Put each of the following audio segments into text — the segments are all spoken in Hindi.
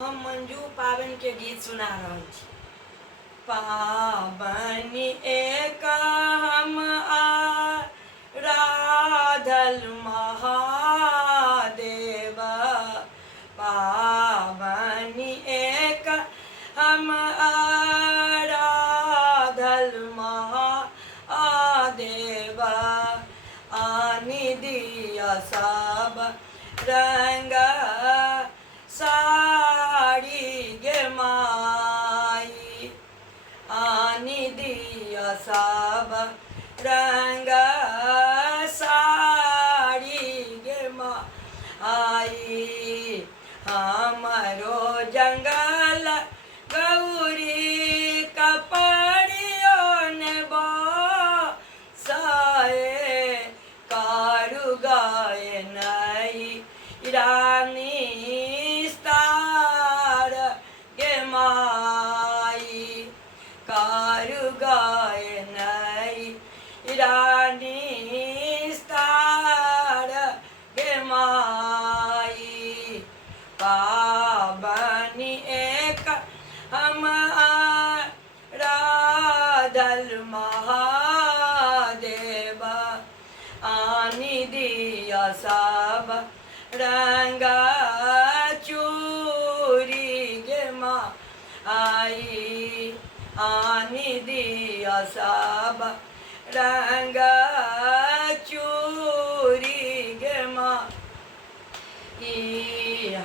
हम मंजू पावन के गीत सुना रहल छी। पावनी एक हम आराधल महादेव, पावनी एक हम आराधल महादेव, आनि दिया सब रंग साड़ी गे माई, आनि दिया सब रंग साड़ी गे माई। हमरो जंगल गौरी कपड़ियों ने बसाए, कारू गाए नई रानी स्तार गे माई, कारू गाए नई रानी स्तार गे माई। पावनी एक हम आराधल महादेव, आनि दिया सब रंग चूरी गे माई, आनि दिया सब रंग चूरी गे माई।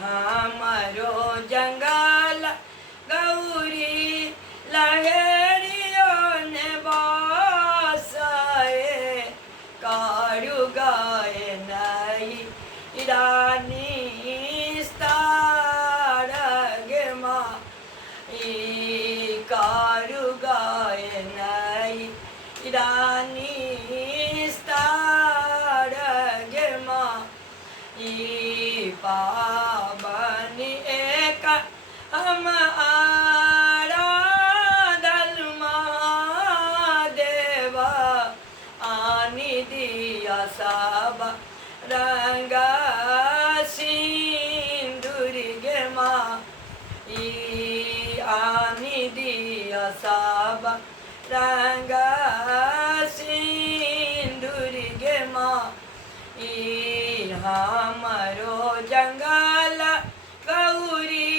हमरो जंगल गौरी लहरियों ने बसाए, कारू गाए नई रानी स्तार गे माई, कारू गाए नई रानी स्तार गे माई। पावनी एक हम आराधल महादेव, आनि दिया सब रंग सिंदूर गे माई, आनि दिया सब रंग सिंदूर गे माई। हमरो जंगल गौरी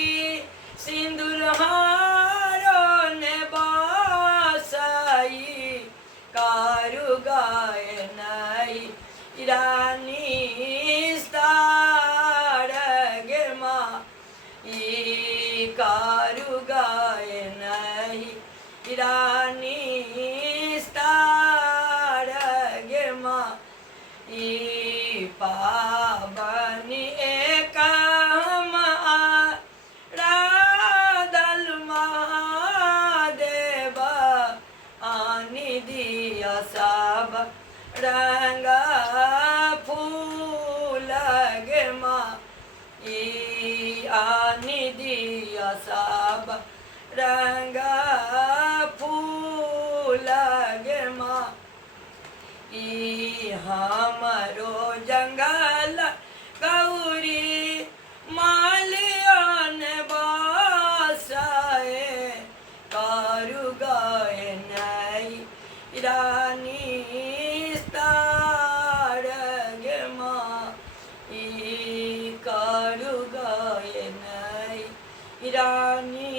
सिंदूर हारो ने बसाई, कारू गाए नई रानी स्तार गे माई, कारू गाए नई रानी स्तार गे माई। पावनी एक हम आराधल महादेव, आनि दिया सब रंग फूल गे माई, आनि दिया सब रंग फूल गे माई। हमरो जंगल गौरी मालियों ने बसाए, कारू गाए नई रानी स्तार गे माई, कारू गाए नई रानी